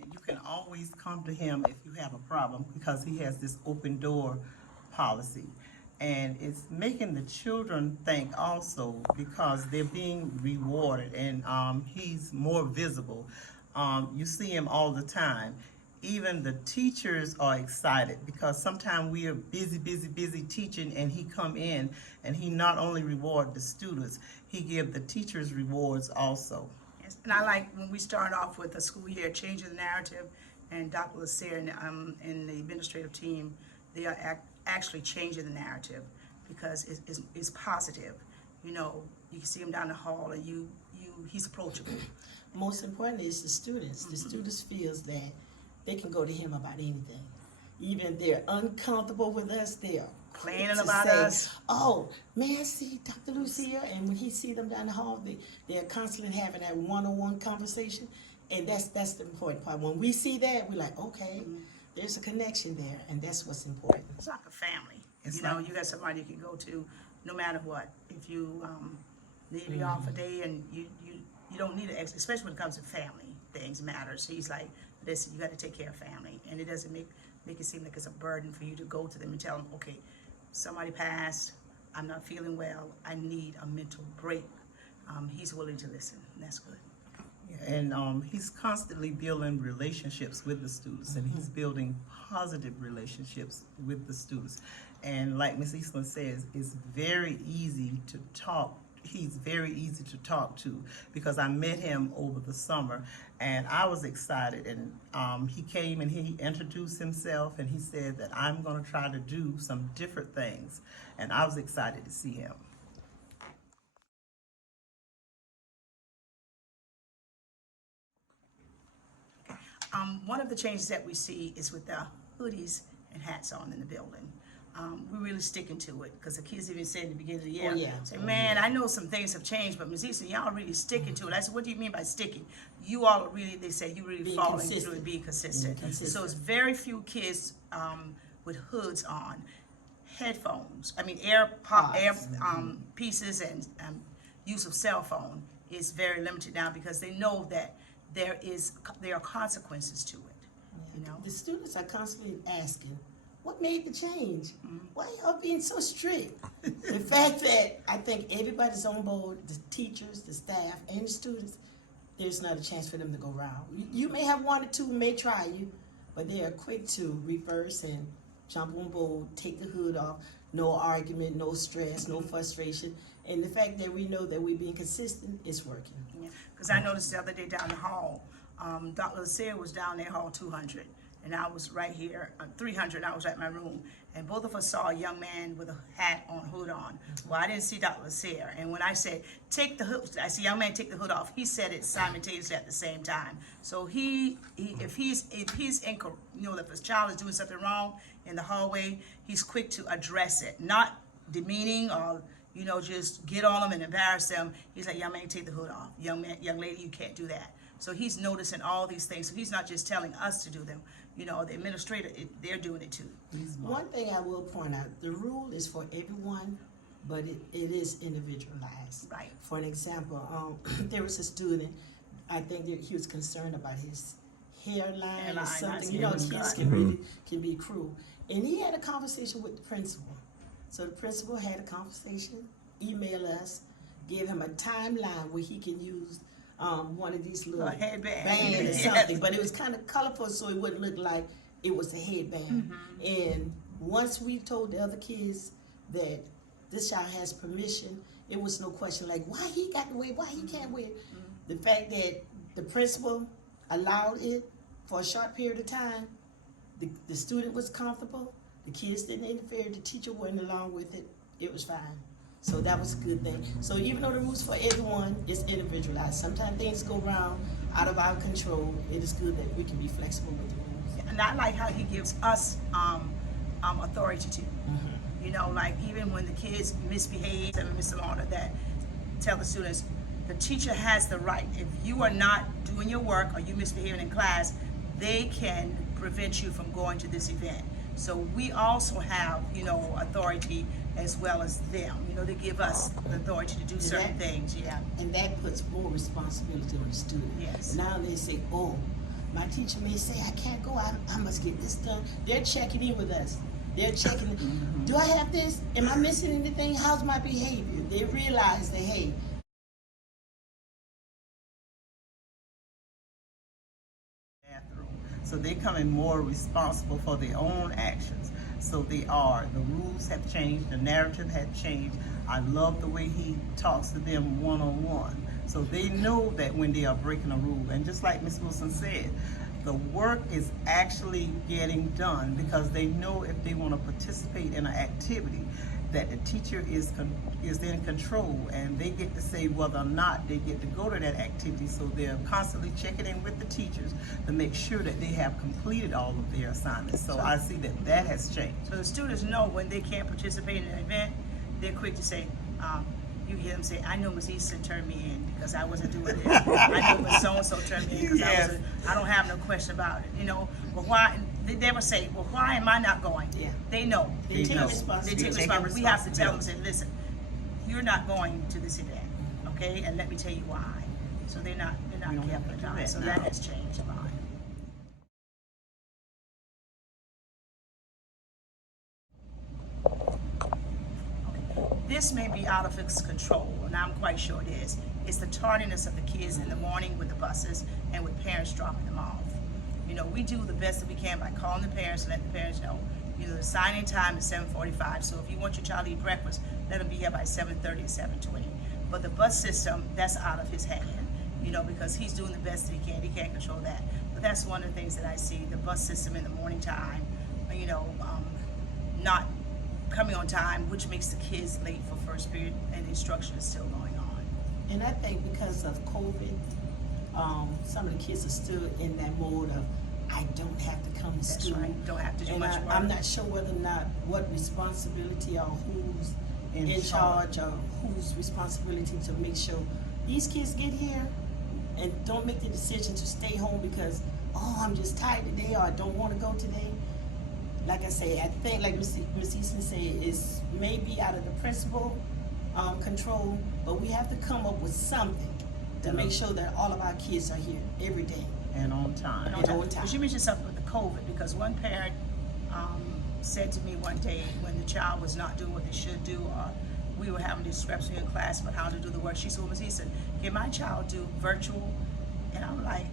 and you can always come to him if you have a problem because he has this open door policy. And it's making the children think also because they're being rewarded and he's more visible. You see him all the time. Even the teachers are excited because sometimes we are busy teaching and he come in and he not only reward the students, he give the teachers rewards also. Yes, and I like when we start off with the school year, changing the narrative, and Dr. Lacer and the administrative team, they are actually changing the narrative because it's positive. You know, you can see him down the hall and he's approachable. Most importantly is the students. The students feels that they can go to him about anything. Even if they're uncomfortable with us, they are Complaining to about say, us. "Oh, may I see Dr. Lucia?" And when he see them down the hall, they're constantly having that one-on-one conversation, and that's the important part. When we see that, we're like, okay, there's a connection there, and that's what's important. It's like a family. It's You know, like- you got somebody you can go to no matter what. If you need to be off a day and you don't need to, especially when it comes to family things matters. He's like, listen, you got to take care of family, and it doesn't make it seem like it's a burden for you to go to them and tell them, okay, somebody passed, I'm not feeling well, I need a mental break. He's willing to listen, and that's good. And he's constantly building relationships with the students, and he's building positive relationships with the students. And like Ms. Easterling says, it's very easy to talk. He's very easy to talk to because I met him over the summer, and I was excited. And he came and he introduced himself, and he said that I'm going to try to do some different things, and I was excited to see him. One of the changes that we see is with the hoodies and hats on in the building. We're really sticking to it because the kids even said in the beginning of the year, Oh, yeah. say, man, I know some things have changed, but Ms. Easton, y'all really sticking to it. I said, what do you mean by sticking? You all are really, they say, you really Being following consistent. through and being consistent. Consistent. So it's very few kids with hoods on. Headphones, air pieces and use of cell phone is very limited now because they know that there are consequences to it. You know, The students are constantly asking, what made the change? Why y'all being so strict? The fact that I think everybody's on board, the teachers, the staff, and the students, there's not a chance for them to go wrong. You may have one or two who may try you, but they are quick to reverse and jump on board, take the hood off, no argument, no stress, no frustration. And the fact that we know that we're being consistent is working. because I noticed the other day down the hall, Dr. Lacer was down there hall 200, and I was right here, 300, I was at my room, and both of us saw a young man with a hat on, hood on. Well, I didn't see Dr. Lacer, and when I said, take the hood, I see young man take the hood off, he said it simultaneously at the same time. So if the child is doing something wrong in the hallway, he's quick to address it, not demeaning or just get on them and embarrass them. He's like, young man, take the hood off. Young lady, you can't do that. So he's noticing all these things. So he's not just telling us to do them. The administrator, they're doing it too. One thing I will point out, the rule is for everyone, but it is individualized. Right. For an example, there was a student, I think that he was concerned about his hairline or something. Kids can be cruel. And he had a conversation with the principal. So the principal had a conversation, emailed us, gave him a timeline where he can use one of these little headband bands or something, but it was kind of colorful so it wouldn't look like it was a headband. And once we told the other kids that this child has permission, it was no question like, why he got to wear, why he can't wear. The fact that the principal allowed it for a short period of time, the student was comfortable, the kids didn't interfere, the teacher went along with it, it was fine. So that was a good thing. So even though the rules for everyone is individualized, sometimes things go wrong out of our control. It is good that we can be flexible with the rules. And I like how he gives us authority too. Like even when the kids misbehave, and Mr. Loretta that tell the students, the teacher has the right. If you are not doing your work or you misbehaving in class, they can prevent you from going to this event. So we also have, authority as well as them. They give us the authority to do certain things. Yeah. And that puts more responsibility on the student. Yes. Now they say, oh, My teacher may say, I can't go, I must get this done. They're checking in with us. They're checking, do I have this? Am I missing anything? How's my behavior? They realize that, hey, bathroom. So they're becoming more responsible for their own actions. So they are. The rules have changed. The narrative has changed. I love the way he talks to them one-on-one. So they know that when they are breaking a rule. And just like Ms. Wilson said, the work is actually getting done because they know if they want to participate in an activity that the teacher is in control, and they get to say whether or not they get to go to that activity. So they're constantly checking in with the teachers to make sure that they have completed all of their assignments. So I see that has changed. So the students know when they can't participate in an event, they're quick to say, you hear them say, I know Ms. Easton turned me in because I wasn't doing this. I know Ms. So-and-so turned me in because Yes. I don't have no question about it, you know. But why, they will say, well, why am I not going? Yeah. They know. they take know. They responsibility. take They take responsibility. We have to tell them, say, responsibility. listen, you're not going to this event, okay? And let me tell you why. So they're not We don't have careful to do about it. that So now. that has changed a lot. This may be out of its control, and I'm quite sure it is. It's the tardiness of the kids in the morning with the buses and with parents dropping them off. You know, we do the best that we can by calling the parents and letting the parents know. You know, the sign-in time is 7:45, so if you want your child to eat breakfast, let them be here by 7:30 or 7:20. But the bus system, that's out of his hand, you know, because he's doing the best that he can. He can't control that. But that's one of the things that I see, the bus system in the morning time, you know, not coming on time, which makes the kids late for first period, and the instruction is still going on. And I think because of COVID, some of the kids are still in that mode of, I don't have to come to That's school. right. Don't have to do And much work. I'm not sure whether or not what responsibility or who's In in charge. charge or whose responsibility to make sure these kids get here and don't make the decision to stay home because, oh, I'm just tired today or I don't want to go today. Like I say, I think, like Ms. Easton said, it's maybe out of the principal control, but we have to come up with something to make sure that all of our kids are here every day. And on time. And on time. But you mentioned something with the COVID, because one parent said to me one day when the child was not doing what they should do, or we were having discrepancy in class about how to do the work, she said, well, Ms. Easton, can my child do virtual? And I'm like,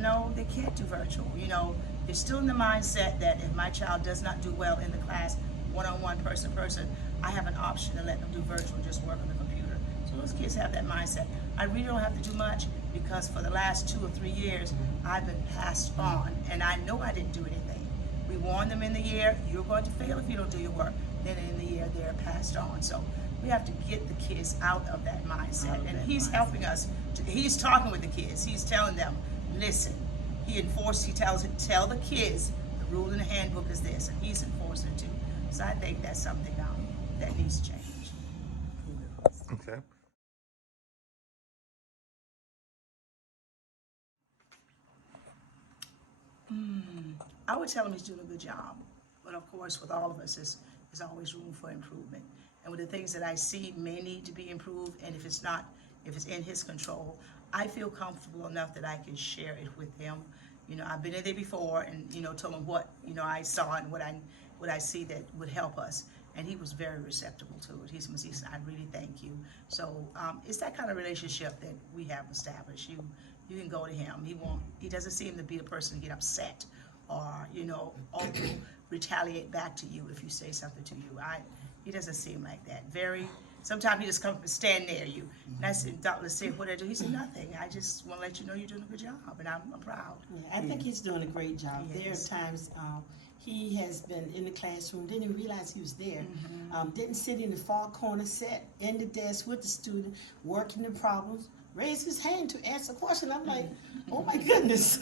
no, they can't do virtual. You know, they're still in the mindset that if my child does not do well in the class, one-on-one, person-to-person, I have an option to let them do virtual, just work on the computer. So those kids have that mindset. I really don't have to do much because for the last 2 or 3 years, I've been passed on, and I know I didn't do anything. We warned them in the year, you're going to fail if you don't do your work. Then in the year, they're passed on. So we have to get the kids out of that mindset. Out of And that he's mindset. helping us. He's talking with the kids. He's telling them, listen. He tell the kids, the rule in the handbook is this, and he's enforcing it too. So I think that's something that needs to change. Okay. I would tell him he's doing a good job, but of course, with all of us, there's always room for improvement. And with the things that I see may need to be improved, and if it's in his control, I feel comfortable enough that I can share it with him. You know, I've been in there before, and you know, told him what I saw and what I see that would help us, and he was very receptive to it. He said, I really thank you. So it's that kind of relationship that we have established. You can go to him. He doesn't seem to be the person to get upset or, you know, retaliate back to you if you say something to you. He doesn't seem like that. Sometimes he just comes and stand near you. And I said, Dr. said, what did I do? He said, nothing. I just want to let you know you're doing a good job, and I'm proud. Yeah, I think he's doing a great job. Yes. There are times he has been in the classroom, didn't even realize he was there. Didn't sit in the far corner, sat in the desk with the student, working the problems, raised his hand to answer a question. I'm like, oh my goodness.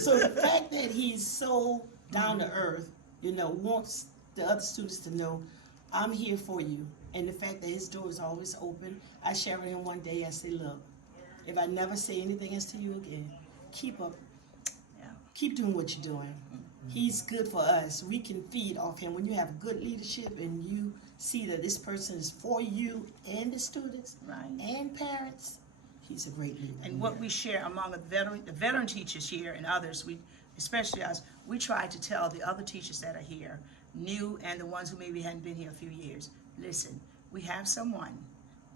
So the fact that he's so down to earth, you know, wants the other students to know, I'm here for you. And the fact that his door is always open. I shared with him one day, I said, look, if I never say anything else to you again, keep doing what you're doing. He's good for us. We can feed off him. When you have good leadership and you see that this person is for you and the students Right. and parents, He's a great leader. And what we share among the veteran teachers here and others, especially us, we try to tell the other teachers that are here, new and the ones who maybe hadn't been here a few years, listen, we have someone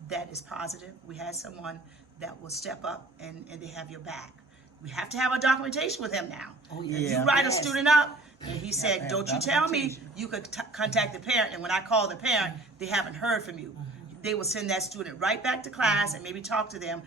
that is positive. We have someone that will step up and they have your back. We have to have a documentation with him now. Oh, If yeah. you write Yes. a student up, and he to said, have don't you tell me documentation. you could contact the parent, and when I call the parent, they haven't heard from you. They will send that student right back to class and maybe talk to them,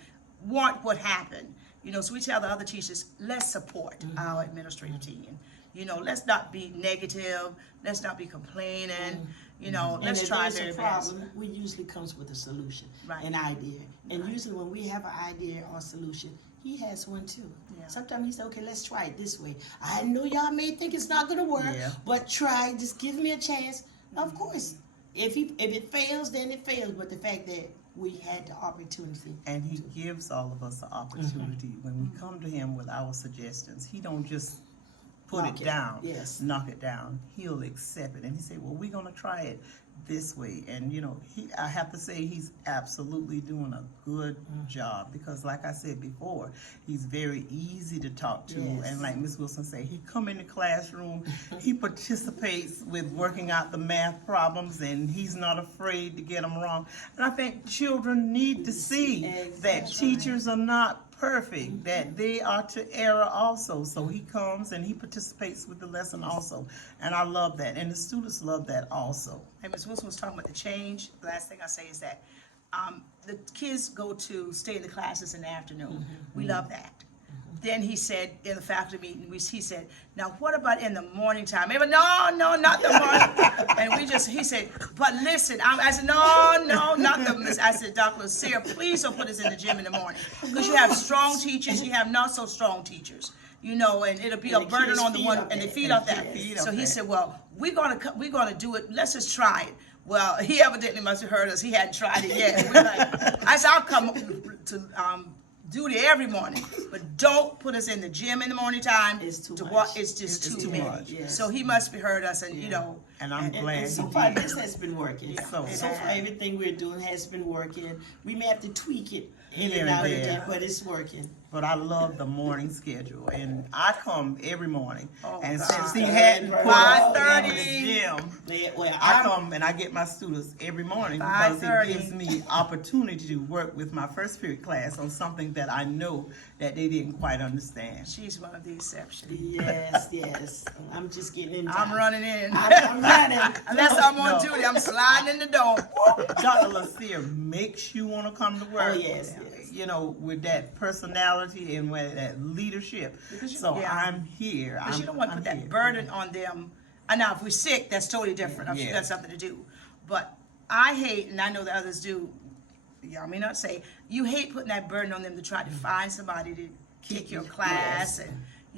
what happened. So we tell the other teachers, let's support our administrative team. Let's not be negative, let's not be complaining, And let's if try there's very a best. problem, we usually comes with a solution, Right. an idea. And Right. usually when we have an idea or solution, he has one too. Yeah. Sometimes he said, okay, let's try it this way. I know y'all may think it's not gonna work, Yeah. but try, just give me a chance. Of course, if it fails, then it fails. But the fact that we had the opportunity. And he gives all of us the opportunity. When we come to him with our suggestions, he don't just put Knock it it. down, Yes. knock it down. He'll accept it. And he say, well, we're going to try it this way. And, I have to say he's absolutely doing a good job because, like I said before, he's very easy to talk to. Yes. And like Ms. Wilson say, he come in the classroom, he participates with working out the math problems, and he's not afraid to get them wrong. And I think children need to see that Exactly. teachers are not perfect, that they are to error also. So he comes and he participates with the lesson also. And I love that. And the students love that also. And Ms. Wilson was talking about the change. The last thing I say is that the kids go to stay in the classes in the afternoon. We love that. Then he said in the faculty meeting, he said, now what about in the morning time? Maybe, no, not the morning. And he said, but listen, I said, no, not the, I said, Dr. Lucia, please don't put us in the gym in the morning. Because you have strong teachers, you have not so strong teachers. And it'll be And a the burden kids on the feed one, off and they that. feed And off the that. kids So he feed said, well, we're gonna do it. Let's just try it. Well, he evidently must have heard us. He hadn't tried it yet. We're like, I said, I'll come to duty every morning, but don't put us in the gym in the morning time. It's too to much. walk. It's just It's too too many. much. Yes. So he must have heard us, and And I'm glad And he so far, did. this has been working. So So far, everything we're doing has been working. We may have to tweak it in Here and and out there. again, but it's working. But I love the morning schedule, and I come every morning. Oh, and God. since he hadn't put us 5:30. in the gym, Well, I come and I get my students every morning because it 5:30. gives me opportunity to work with my first period class on something that I know that they didn't quite understand. She's one of the exceptions. Yes. I'm just getting in. I'm running in. I'm running. Unless I'm on No. duty, I'm sliding in the door. Dr. Lucia makes you want to come to work. Oh, yes. With that personality and with that leadership. So yeah. I'm here. Because you don't want to I'm put that here. burden on them. And now, if we're sick, that's totally different. If Yeah. you got something to do. But I hate, and I know that others do, y'all may not say, you hate putting that burden on them to try to find somebody to kick your class. Yes. And,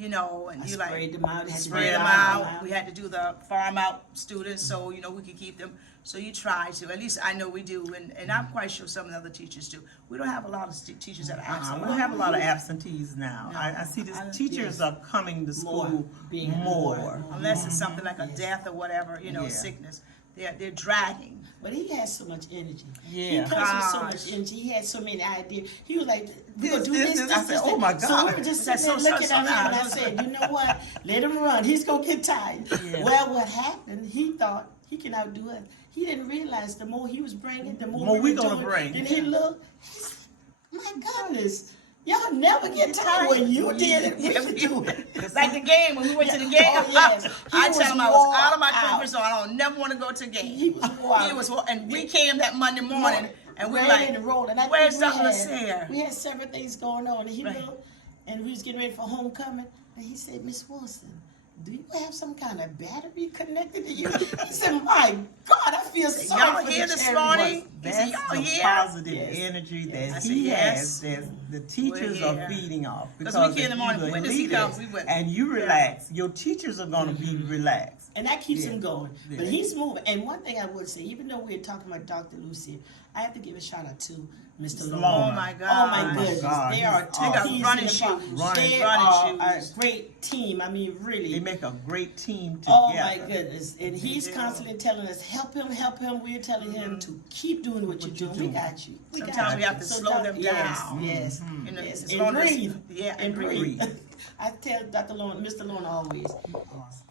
and I you sprayed them out. Had to spread get them out. out. We had to do the farm out students so, we could keep them. So you try to, at least I know we do, and I'm quite sure some of the other teachers do. We don't have a lot of teachers that are absent. We don't have a lot of absentees now. No. I see the teachers Yes. are coming to school Being more. more. Unless it's something like a death or whatever, Yeah. sickness. They're dragging. But he has so much energy. Yeah. He comes with so Gosh. much energy. He had so many ideas. He was like, we're This, going to do this, this, this. I said, oh my So God. we were just That's sitting there so looking at him, and I nice. said, you know what? Let him run. He's going to get tired. Yeah. Well, what happened, he thought he can outdo us. He didn't realize the more he was bringing, the more More we were gonna doing. bring. Then he looked, my goodness, y'all never get tired. When you did it, we could do it. Like the game, when we went to the game, Oh, yes. He I was tell him I was wore out of my out. comfort zone. I don't never want to go to a game. He was wild. He was, and we came that Monday morning, and we were ready like, to roll. And I where's think Dr. Lucia? we had several things going on. And he Right. looked, and we was getting ready for homecoming. And he said, Miss Wilson, do you have some kind of battery connected to you? He said, my God, I feel sorry Y'all for here the this cherry morning? ones." He said, That's y'all the here? positive Yes. energy Yes. that I said, he yes. has, that the teachers We're are here. feeding off. 'Cause we Because came in the if morning, you're when a does he leader come? We went- and you relax, your teachers are going to be relaxed. And that keeps Yeah. him going. Yeah. But he's moving. And one thing I would say, even though we're talking about Dr. Lucy, I have to give a shout out to Mr. Loretta. Loretta. Oh my God. Oh my Oh my goodness. God, They he's are two awesome. peas Running in a pod. shoes. They Running are shoes. a great team. I mean, really. They make a great team together. Oh my goodness. And he's do. constantly telling us, help him, help him. We're telling him to keep doing what you're doing. We got you. We got Sometimes you. we have to So slow doc- them yes, down. Yes, You know, yes. as And long as- breathe. yeah, and breathe. breathe. I tell Dr. Lorna, Mr. Lorna always,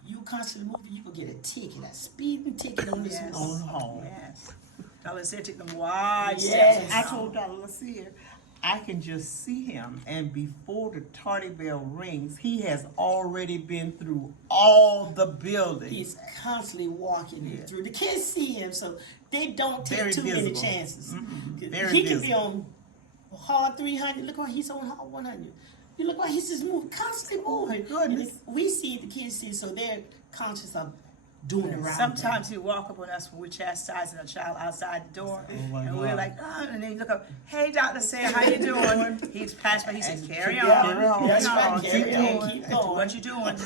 you constantly moving, you could get a ticket, a speeding ticket on this Yes. road. On home. Yes. Dr. Said take them wide Yes. steps. I told Dr. Lassier, I can just see him, and before the tardy bell rings, he has already been through all the buildings. He's constantly walking Yeah. through. The kids see him, so they don't take Very too many visible. chances. Very He can be visible. on hard 300. Look why he's on hard 100. You look like he's just moving, constantly moving. goodness. And we see, the kids see, so they're conscious of doing the right Sometimes he walk up on us when we're chastising a child outside the door, Oh, my and we're God. like, oh, and then you look up, hey, Dr. Sayer, how you doing? He's passed by, he says, And carry keep on, carry on. That's carry right, on, carry keep on, doing, keep do going. what you doing.